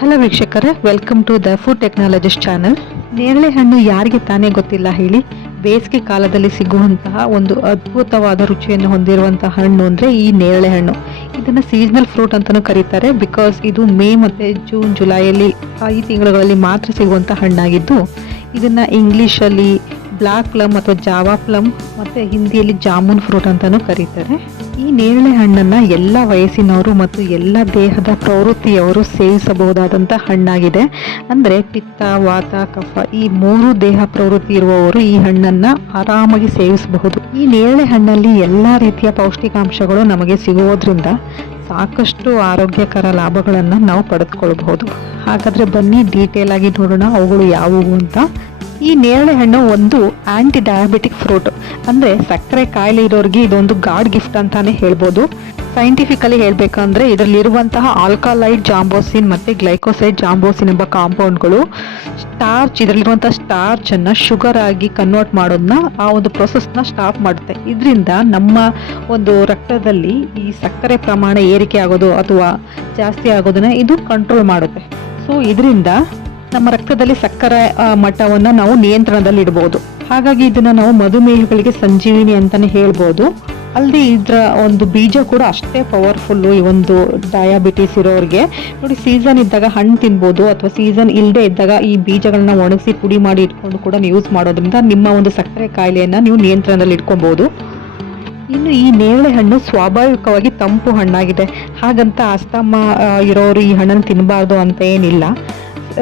Hello ವೀಕ್ಷಕರೇ, welcome to the food technologist channel. ನೇರಳೆ ಹಣ್ಣು ಯಾರಿಗೆ ತಾನೇ ಗೊತ್ತಿಲ್ಲ ಹೇಳಿ. ಬೇಸಿಗೆ ಕಾಲದಲ್ಲಿ ಸಿಗುವಂತಹ ಒಂದು ಅದ್ಭುತವಾದ ರುಚಿಯನ್ನು ಹೊಂದಿರುವಂತಹ ಹಣ್ಣು ಅಂದರೆ ಈ ನೇರಳೆ ಹಣ್ಣು. ಇದನ್ನು ಸೀಸನಲ್ ಫ್ರೂಟ್ ಅಂತಲೂ ಕರೀತಾರೆ. ಬಿಕಾಸ್ ಇದು ಮೇ ಮತ್ತು ಜೂನ್ ಜುಲೈಯಲ್ಲಿ ಈ ತಿಂಗಳುಗಳಲ್ಲಿ ಮಾತ್ರ ಸಿಗುವಂಥ ಹಣ್ಣಾಗಿದ್ದು, ಇದನ್ನು ಇಂಗ್ಲೀಷಲ್ಲಿ ಬ್ಲ್ಯಾಕ್ ಪ್ಲಮ್ ಅಥವಾ ಜಾವಾ ಪ್ಲಮ್ ಮತ್ತು ಹಿಂದಿಯಲ್ಲಿ ಜಾಮೂನ್ ಫ್ರೂಟ್ ಅಂತಲೂ ಕರೀತಾರೆ. ಈ ನೇರಳೆ ಹಣ್ಣನ್ನು ಎಲ್ಲ ವಯಸ್ಸಿನವರು ಮತ್ತು ಎಲ್ಲ ದೇಹದ ಪ್ರವೃತ್ತಿಯವರು ಸೇವಿಸಬಹುದಾದಂಥ ಹಣ್ಣಾಗಿದೆ. ಅಂದರೆ ಪಿತ್ತ, ವಾತ, ಕಫ ಈ ಮೂರು ದೇಹ ಪ್ರವೃತ್ತಿ ಇರುವವರು ಈ ಹಣ್ಣನ್ನು ಆರಾಮಾಗಿ ಸೇವಿಸಬಹುದು. ಈ ನೇರಳೆ ಹಣ್ಣಲ್ಲಿ ಎಲ್ಲ ರೀತಿಯ ಪೌಷ್ಟಿಕಾಂಶಗಳು ನಮಗೆ ಸಿಗುವುದರಿಂದ ಸಾಕಷ್ಟು ಆರೋಗ್ಯಕರ ಲಾಭಗಳನ್ನು ನಾವು ಪಡೆದುಕೊಳ್ಳಬಹುದು. ಹಾಗಾದರೆ ಬನ್ನಿ ಡೀಟೇಲ್ ಆಗಿ ನೋಡೋಣ ಅವುಗಳು ಯಾವುವು ಅಂತ. ಈ ನೇರಳೆ ಹಣ್ಣು ಒಂದು ಆಂಟಿ ಡಯಾಬಿಟಿಕ್ ಫ್ರೂಟ್. ಅಂದರೆ ಸಕ್ಕರೆ ಕಾಯಿಲೆ ಇರೋರಿಗೆ ಇದೊಂದು ಗಾಡ್ ಗಿಫ್ಟ್ ಅಂತಾನೆ ಹೇಳ್ಬೋದು. ಸೈಂಟಿಫಿಕಲಿ ಹೇಳಬೇಕಂದ್ರೆ ಇದರಲ್ಲಿರುವಂತಹ ಆಲ್ಕಲೈಡ್ ಜಾಂಬೋಸಿನ್ ಮತ್ತು ಗ್ಲೈಕೋಸೈಡ್ ಜಾಂಬೋಸಿನ್ ಎಂಬ ಕಾಂಪೌಂಡ್ಗಳು ಇದರಲ್ಲಿರುವಂತಹ ಸ್ಟಾರ್ಚನ್ನು ಶುಗರ್ ಆಗಿ ಕನ್ವರ್ಟ್ ಮಾಡೋದನ್ನ ಆ ಒಂದು ಪ್ರೊಸೆಸ್ನ ಸ್ಟಾಪ್ ಮಾಡುತ್ತೆ. ಇದರಿಂದ ನಮ್ಮ ಒಂದು ರಕ್ತದಲ್ಲಿ ಈ ಸಕ್ಕರೆ ಪ್ರಮಾಣ ಏರಿಕೆ ಆಗೋದು ಅಥವಾ ಜಾಸ್ತಿ ಆಗೋದನ್ನ ಇದು ಕಂಟ್ರೋಲ್ ಮಾಡುತ್ತೆ. ಸೊ ಇದರಿಂದ ನಮ್ಮ ರಕ್ತದಲ್ಲಿ ಸಕ್ಕರೆ ಮಟ್ಟವನ್ನು ನಾವು ನಿಯಂತ್ರಣದಲ್ಲಿ ಇಡಬಹುದು. ಹಾಗಾಗಿ ಇದನ್ನು ನಾವು ಮಧುಮೇಹಗಳಿಗೆ ಸಂಜೀವಿನಿ ಅಂತಾನೆ ಹೇಳ್ಬೋದು. ಅಲ್ಲದೆ ಇದರ ಒಂದು ಬೀಜ ಕೂಡ ಅಷ್ಟೇ ಪವರ್ಫುಲ್ಲು. ಈ ಒಂದು ಡಯಾಬಿಟಿಸ್ ಇರೋರಿಗೆ ನೋಡಿ, ಸೀಸನ್ ಇದ್ದಾಗ ಹಣ್ಣು ತಿನ್ಬೋದು ಅಥವಾ ಸೀಸನ್ ಇಲ್ಲದೆ ಇದ್ದಾಗ ಈ ಬೀಜಗಳನ್ನ ಒಣಗಿಸಿ ಪುಡಿ ಮಾಡಿ ಇಟ್ಕೊಂಡು ಕೂಡ ನೀವು ಯೂಸ್ ಮಾಡೋದ್ರಿಂದ ನಿಮ್ಮ ಒಂದು ಸಕ್ಕರೆ ಕಾಯಿಲೆಯನ್ನು ನೀವು ನಿಯಂತ್ರಣದಲ್ಲಿ ಇಟ್ಕೊಬೋದು. ಇನ್ನು ಈ ನೇರಳೆ ಹಣ್ಣು ಸ್ವಾಭಾವಿಕವಾಗಿ ತಂಪು ಹಣ್ಣಾಗಿದೆ. ಹಾಗಂತ ಅಸ್ತಮಾ ಇರೋರು ಈ ಹಣ್ಣನ್ನು ತಿನ್ನಬಾರ್ದು ಅಂತ ಏನಿಲ್ಲ.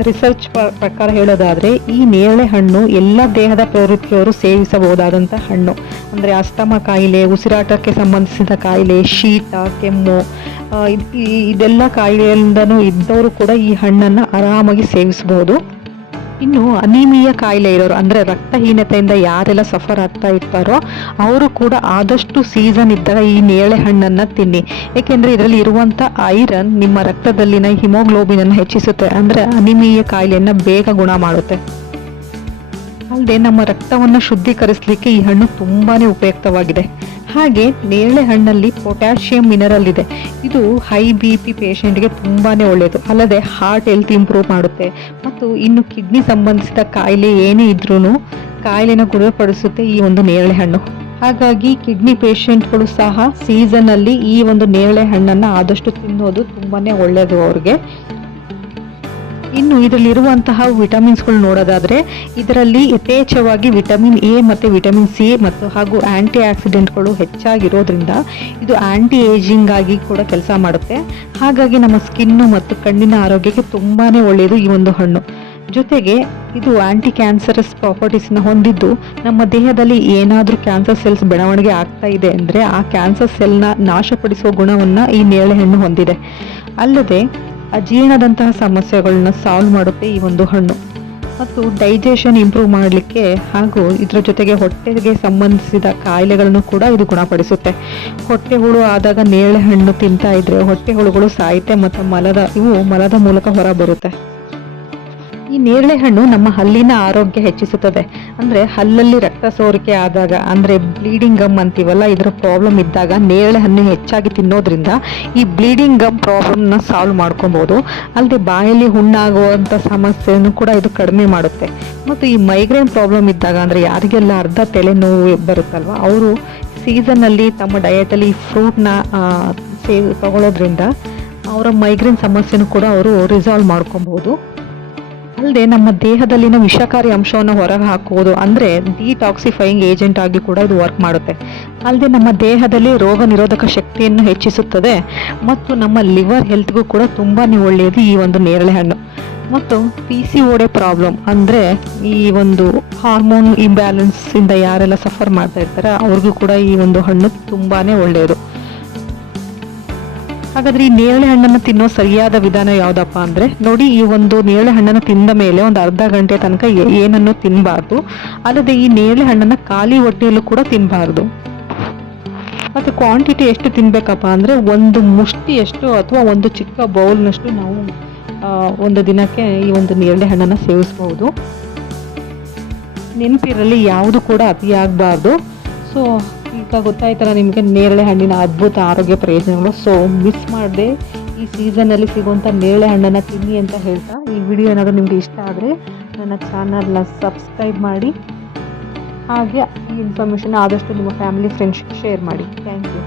ರಿಸರ್ಚ್ ಪ್ರಕಾರ ಹೇಳೋದಾದರೆ ಈ ನೇರಳೆ ಹಣ್ಣು ಎಲ್ಲ ದೇಹದ ಪ್ರವೃತ್ತಿಯವರು ಸೇವಿಸಬಹುದಾದಂಥ ಹಣ್ಣು. ಅಂದರೆ ಅಸ್ತಮಾ ಕಾಯಿಲೆ, ಉಸಿರಾಟಕ್ಕೆ ಸಂಬಂಧಿಸಿದ ಕಾಯಿಲೆ, ಶೀತ, ಕೆಮ್ಮು ಇದೆಲ್ಲ ಕಾಯಿಲೆಯಿಂದನೂ ಇದ್ದವರು ಕೂಡ ಈ ಹಣ್ಣನ್ನು ಆರಾಮಾಗಿ ಸೇವಿಸಬಹುದು. ಇನ್ನು ಅನಿಮಿಯಾ ಕಾಯಿಲೆ ಇರೋರು, ಅಂದರೆ ರಕ್ತಹೀನತೆಯಿಂದ ಯಾರೆಲ್ಲ ಸಫರ್ ಆಗ್ತಾ ಇರ್ತಾರೋ ಅವರು ಕೂಡ ಆದಷ್ಟು ಸೀಸನ್ ಇದ್ದಾಗ ಈ ನೇರಳೆ ಹಣ್ಣನ್ನು ತಿನ್ನಿ. ಏಕೆಂದರೆ ಇದರಲ್ಲಿ ಇರುವಂಥ ಐರನ್ ನಿಮ್ಮ ರಕ್ತದಲ್ಲಿನ ಹಿಮೋಗ್ಲೋಬಿನನ್ನು ಹೆಚ್ಚಿಸುತ್ತೆ. ಅಂದರೆ ಅನಿಮಿಯಾ ಕಾಯಿಲೆಯನ್ನು ಬೇಗ ಗುಣ ಮಾಡುತ್ತೆ. ಅಲ್ಲದೆ ನಮ್ಮ ರಕ್ತವನ್ನು ಶುದ್ಧೀಕರಿಸಲಿಕ್ಕೆ ಈ ಹಣ್ಣು ತುಂಬಾ ಉಪಯುಕ್ತವಾಗಿದೆ. ಹಾಗೆ ನೇರಳೆ ಹಣ್ಣಲ್ಲಿ ಪೊಟ್ಯಾಷಿಯಂ ಮಿನರಲ್ ಇದೆ. ಇದು ಹೈ BP ಪೇಷಂಟ್ಗೆ ತುಂಬಾ ಒಳ್ಳೆಯದು. ಅಲ್ಲದೆ ಹಾರ್ಟ್ ಹೆಲ್ತ್ ಇಂಪ್ರೂವ್ ಮಾಡುತ್ತೆ ಮತ್ತು ಇನ್ನು ಕಿಡ್ನಿ ಸಂಬಂಧಿಸಿದ ಕಾಯಿಲೆ ಏನೇ ಇದ್ರೂ ಕಾಯಿಲೆನ ಗುಣಪಡಿಸುತ್ತೆ ಈ ಒಂದು ನೇರಳೆ ಹಣ್ಣು. ಹಾಗಾಗಿ ಕಿಡ್ನಿ ಪೇಷಂಟ್ಗಳು ಸಹ ಸೀಸನ್ನಲ್ಲಿ ಈ ಒಂದು ನೇರಳೆ ಹಣ್ಣನ್ನು ಆದಷ್ಟು ತಿನ್ನೋದು ತುಂಬಾ ಒಳ್ಳೆಯದು ಅವ್ರಿಗೆ. ಇನ್ನು ಇದರಲ್ಲಿರುವಂತಹ ವಿಟಮಿನ್ಸ್ಗಳು ನೋಡೋದಾದರೆ ಇದರಲ್ಲಿ ಯಥೇಚ್ಛವಾಗಿ ವಿಟಮಿನ್ A ಮತ್ತು ವಿಟಮಿನ್ C ಮತ್ತು ಹಾಗೂ ಆ್ಯಂಟಿ ಆಕ್ಸಿಡೆಂಟ್ಗಳು ಹೆಚ್ಚಾಗಿರೋದ್ರಿಂದ ಇದು ಆ್ಯಂಟಿ ಏಜಿಂಗ್ ಆಗಿ ಕೂಡ ಕೆಲಸ ಮಾಡುತ್ತೆ. ಹಾಗಾಗಿ ನಮ್ಮ ಸ್ಕಿನ್ನು ಮತ್ತು ಕಣ್ಣಿನ ಆರೋಗ್ಯಕ್ಕೆ ತುಂಬಾ ಒಳ್ಳೆಯದು ಈ ಒಂದು ಹಣ್ಣು. ಜೊತೆಗೆ ಇದು ಆ್ಯಂಟಿ ಕ್ಯಾನ್ಸರಸ್ ಪ್ರಾಪರ್ಟೀಸ್ನ ಹೊಂದಿದ್ದು ನಮ್ಮ ದೇಹದಲ್ಲಿ ಏನಾದರೂ ಕ್ಯಾನ್ಸರ್ ಸೆಲ್ಸ್ ಬೆಳವಣಿಗೆ ಆಗ್ತಾ ಇದೆ ಅಂದರೆ ಆ ಕ್ಯಾನ್ಸರ್ ಸೆಲ್ನ ನಾಶಪಡಿಸುವ ಗುಣವನ್ನು ಈ ನೇರಳೆ ಹಣ್ಣು ಹೊಂದಿದೆ. ಅಲ್ಲದೆ ಅಜೀರ್ಣದಂತಹ ಸಮಸ್ಯೆಗಳನ್ನ ಸಾಲ್ವ್ ಮಾಡುತ್ತೆ ಈ ಒಂದು ಹಣ್ಣು. ಮತ್ತು ಡೈಜೆಷನ್ ಇಂಪ್ರೂವ್ ಮಾಡಲಿಕ್ಕೆ ಹಾಗೂ ಇದರ ಜೊತೆಗೆ ಹೊಟ್ಟೆಗೆ ಸಂಬಂಧಿಸಿದ ಕಾಯಿಲೆಗಳನ್ನು ಕೂಡ ಇದು ಗುಣಪಡಿಸುತ್ತೆ. ಹೊಟ್ಟೆ ಹುಳು ಆದಾಗ ನೇರಳೆ ಹಣ್ಣು ತಿಂತಾ ಇದ್ರೆ ಹೊಟ್ಟೆ ಹುಳುಗಳು ಸಾಯುತ್ತೆ ಮತ್ತು ಮಲದ ಮೂಲಕ ಹೊರ ಬರುತ್ತೆ. ಈ ನೇರಳೆ ಹಣ್ಣು ನಮ್ಮ ಹಲ್ಲಿನ ಆರೋಗ್ಯ ಹೆಚ್ಚಿಸುತ್ತದೆ. ಅಂದರೆ ಹಲ್ಲಲ್ಲಿ ರಕ್ತ ಸೋರಿಕೆ ಆದಾಗ, ಅಂದರೆ ಬ್ಲೀಡಿಂಗ್ ಗಮ್ ಅಂತೀವಲ್ಲ, ಇದರ ಪ್ರಾಬ್ಲಮ್ ಇದ್ದಾಗ ನೇರಳೆ ಹಣ್ಣು ಹೆಚ್ಚಾಗಿ ತಿನ್ನೋದ್ರಿಂದ ಈ ಬ್ಲೀಡಿಂಗ್ ಗಮ್ ಪ್ರಾಬ್ಲಮ್ನ ಸಾಲ್ವ್ ಮಾಡ್ಕೊಬೋದು. ಅಲ್ಲದೆ ಬಾಯಲ್ಲಿ ಹುಣ್ಣಾಗುವಂಥ ಸಮಸ್ಯೆಯನ್ನು ಕೂಡ ಇದು ಕಡಿಮೆ ಮಾಡುತ್ತೆ. ಮತ್ತು ಈ ಮೈಗ್ರೇನ್ ಪ್ರಾಬ್ಲಮ್ ಇದ್ದಾಗ, ಅಂದರೆ ಯಾರಿಗೆಲ್ಲ ಅರ್ಧ ತಲೆನೋವು ಬರುತ್ತಲ್ವ, ಅವರು ಸೀಸನ್ನಲ್ಲಿ ತಮ್ಮ ಡಯಟಲ್ಲಿ ಈ ಫ್ರೂಟ್ನ ತಗೊಳ್ಳೋದ್ರಿಂದ ಅವರ ಮೈಗ್ರೇನ್ ಸಮಸ್ಯೆನೂ ಕೂಡ ಅವರು ರಿಸಾಲ್ವ್ ಮಾಡ್ಕೊಬೋದು. ಅಲ್ಲದೆ ನಮ್ಮ ದೇಹದಲ್ಲಿನ ವಿಷಕಾರಿ ಅಂಶವನ್ನು ಹೊರಗೆ ಹಾಕುವುದು, ಅಂದರೆ ಡಿಟಾಕ್ಸಿಫೈಯಿಂಗ್ ಏಜೆಂಟ್ ಆಗಿ ಕೂಡ ಇದು ವರ್ಕ್ ಮಾಡುತ್ತೆ. ಅಲ್ಲದೆ ನಮ್ಮ ದೇಹದಲ್ಲಿ ರೋಗ ನಿರೋಧಕ ಶಕ್ತಿಯನ್ನು ಹೆಚ್ಚಿಸುತ್ತದೆ ಮತ್ತು ನಮ್ಮ ಲಿವರ್ ಹೆಲ್ತ್ಗೂ ಕೂಡ ತುಂಬಾ ಒಳ್ಳೆಯದು ಈ ಒಂದು ನೇರಳೆ ಹಣ್ಣು. ಮತ್ತು PCOD ಪ್ರಾಬ್ಲಮ್, ಅಂದರೆ ಈ ಒಂದು ಹಾರ್ಮೋನ್ ಇಂಬ್ಯಾಲೆನ್ಸ್ ಇಂದ ಯಾರೆಲ್ಲ ಸಫರ್ ಮಾಡ್ತಾ ಇರ್ತಾರೆ ಅವ್ರಿಗೂ ಕೂಡ ಈ ಒಂದು ಹಣ್ಣು ತುಂಬಾ ಒಳ್ಳೆಯದು. ಹಾಗಾದರೆ ಈ ನೇರಳೆ ಹಣ್ಣನ್ನು ತಿನ್ನೋ ಸರಿಯಾದ ವಿಧಾನ ಯಾವುದಪ್ಪ ಅಂದರೆ ನೋಡಿ, ಈ ಒಂದು ನೇರಳೆ ಹಣ್ಣನ್ನು ತಿಂದ ಮೇಲೆ ಒಂದು ಅರ್ಧ ಗಂಟೆ ತನಕ ಏನನ್ನು ತಿನ್ನಬಾರ್ದು. ಅಲ್ಲದೆ ಈ ನೇರಳೆ ಹಣ್ಣನ್ನು ಖಾಲಿ ಹೊಟ್ಟೆಯಲ್ಲೂ ಕೂಡ ತಿನ್ನಬಾರ್ದು. ಮತ್ತು ಕ್ವಾಂಟಿಟಿ ಎಷ್ಟು ತಿನ್ನಬೇಕಪ್ಪ ಅಂದರೆ ಒಂದು ಮುಷ್ಟಿಯಷ್ಟು ಅಥವಾ ಒಂದು ಚಿಕ್ಕ ಬೌಲ್ನಷ್ಟು ನಾವು ಒಂದು ದಿನಕ್ಕೆ ಈ ಒಂದು ನೇರಳೆ ಹಣ್ಣನ್ನು ಸೇವಿಸ್ಬೋದು. ನೆನಪಿರಲಿ, ಯಾವುದು ಕೂಡ ಅತಿಯಾಗಬಾರ್ದು. ಸೊ ಈಗ ಗೊತ್ತಾಯ್ತಲ್ಲ ನಿಮಗೆ ನೇರಳೆ ಹಣ್ಣಿನ ಅದ್ಭುತ ಆರೋಗ್ಯ ಪ್ರಯೋಜನಗಳು. ಸೊ ಮಿಸ್ ಮಾಡದೆ ಈ ಈ ಸೀಸನಲ್ಲಿ ಸಿಗುವಂಥ ನೇರಳೆ ಹಣ್ಣನ್ನು ತಿನ್ನಿ ಅಂತ ಹೇಳ್ತಾ, ಈ ವಿಡಿಯೋ ಏನಾದರೂ ನಿಮಗೆ ಇಷ್ಟ ಆದರೆ ನನ್ನ ಚಾನಲ್ನ ಸಬ್ಸ್ಕ್ರೈಬ್ ಮಾಡಿ, ಹಾಗೆ ಈ ಇನ್ಫಾರ್ಮೇಷನ್ ಆದಷ್ಟು ನಿಮ್ಮ ಫ್ಯಾಮಿಲಿ ಫ್ರೆಂಡ್ಸ್ಗೆ ಶೇರ್ ಮಾಡಿ. Thank you.